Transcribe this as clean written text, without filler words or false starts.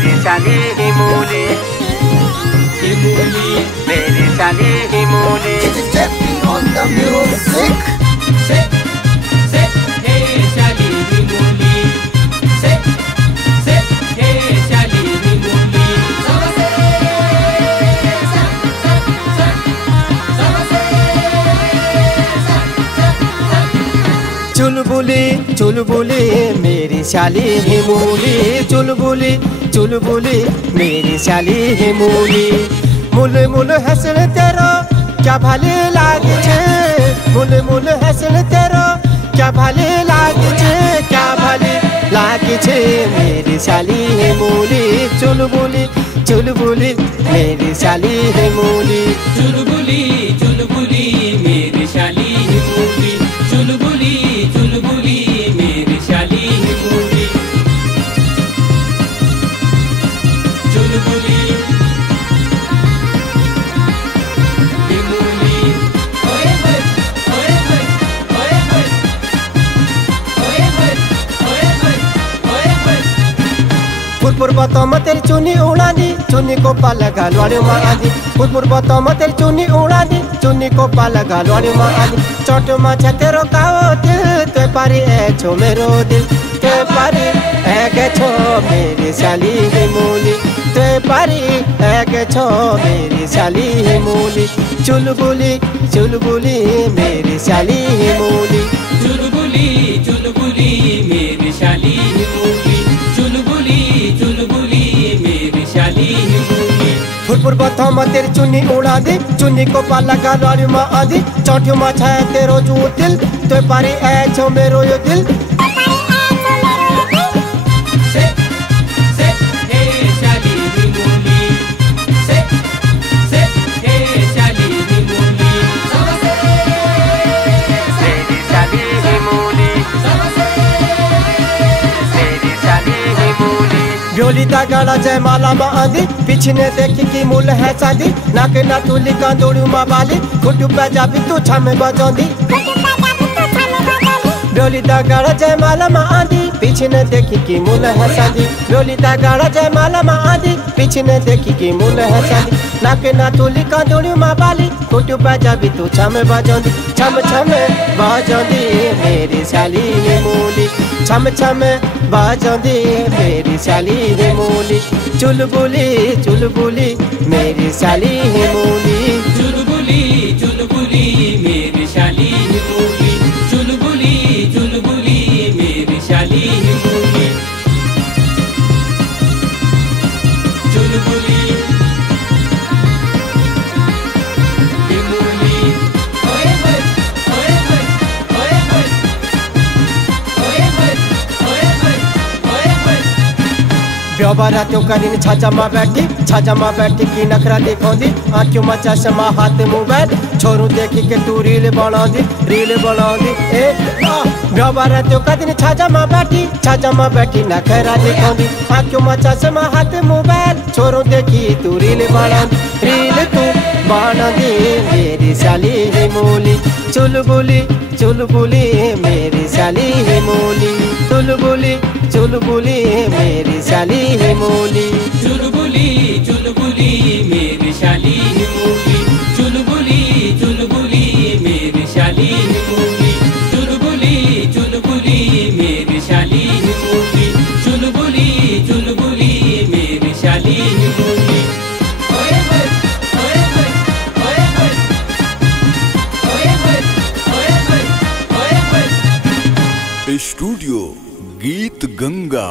मेरी साली हिमोली, हिमोली, मेरी साली हिमोली। On the music. Sit, sit, hey Shali हिमोली, sit, sit, hey Shali हिमोली। सबसे सत सत सत, सबसे सत सत सत। चुलबुली चुलबुली मेरी साली हिमोली, चुलबुली चुलबुली मेरी साली हिमोली। मुल मुल हंसन तेरा क्या भले लागे छे, मुल मुल हंसन तेरा क्या भले लागे छे, क्या भले लागे छे मेरी साली हिमोली। चुलबुली चुलबुली मेरी साली हिमोली। चुलबुली चुलबुली मेरी शाली हिमोली, चुलबुली चुलबुली मेरी शाली हिमोली। चुलबुली हिमोली, ओए होए ओए होए ओए होए ओए होए ओए होए ओए होए। फुरफुर बताओ तेरी चुन्नी उड़ा दी, चुन्नी को पाला गालवाड़ी मारा दी। फुरफुर बताओ तेरी चुन्नी उड़ा दी, चुन्नी को पाला गालवाड़ी मारा दी। चोट माचा तेरो काओ दिल, ते पारी है छो मेरो दिल, ते पारी है के छो मेरी साली हिमोली, ते पारी है के छो मेरी साली हिमोली। चुलबुली चुलबुली मेरी साली हिमोली। चुलबुली चुलबुली मेरी शाली हिमोली, चुलबुली चुलबुली मेरी शाली हिमोली। फुरफुर बताओ तेरी चुन्नी उड़ा दी, चुन्नी को पाला गालवाड़ी माँ आदि। चौटी माछा है तेरो जो दिल, ते पारी है छो मेरो यो दिल। Sit, sit, hey Shali हिमोली, sit, sit, hey Shali हिमोली। सबसे मेरी साली हिमोली, सबसे मेरी साली हिमोली। ब्योली दा गाड़ा जय माला माँ आदि, पिछने देखी की मूल है शादी। नाके ना तुली कांदोड़ी माँ बाली, खुटू पे जाबी तू छामे बजौंदी। ब्योली दा गाड़ा जय माला माँ आदि, पिछने देखी की मूल है शादी। ब्योली दा गाड़ा जय माला माँ आदि, पिछने देखी की मूल है शादी। नाके ना तुली कांदोड़ी माँ बाली, खुटू पे जाबी तू छामे बजौंदी। छम छमे बजौंदी मेरी साली हिमोली, छम छमे बजौंदी मेरी साली हिमोली। चुलबुली चुलबुली मेरी साली हिमोली। चुलबुली चुलबुली मेरी शाली हिमोली, चुलबुली चुलबुली मेरी शाली हिमोली। चुलबुली हिमोली, ओए होए ओए होए ओए होए ओए होए ओए होए ओए होए। ब्योबारा त्यो करीन छाजा माँ बैठी, छाजा माँ बैठी की नखरा दिखौंदी। आँखों में चश्मा हाथ मोबाइल, छोरू देखी के तू रील बनांदी, रील बनांदी। ए ब्योबारा त्यो करीन छाजा माँ बैठी, छाजा माँ बैठी नखरा दिखौंदी। आँखों में चश्मा हाथ मोबाइल, छोरू देखी तू रील बनांदी, रील तू बनांदी मेरी साली हिमोली। चुलबुली चुलबुली मेरी साली हिमोली, चुलबुली चुलबुली मेरी साली हिमोली। चुलबुली चुलबुली मेरी शाली हिमोली, चुलबुली चुलबुली मेरी शाली हिमोली। चुलबुली चुलबुली मेरी शाली हिमोली, चुलबुली चुलबुली मेरी शाली हिमोली। ओए होए ओए होए ओए होए ओए होए ओए होए ओए होए। स्टूडियो गीत गंगा।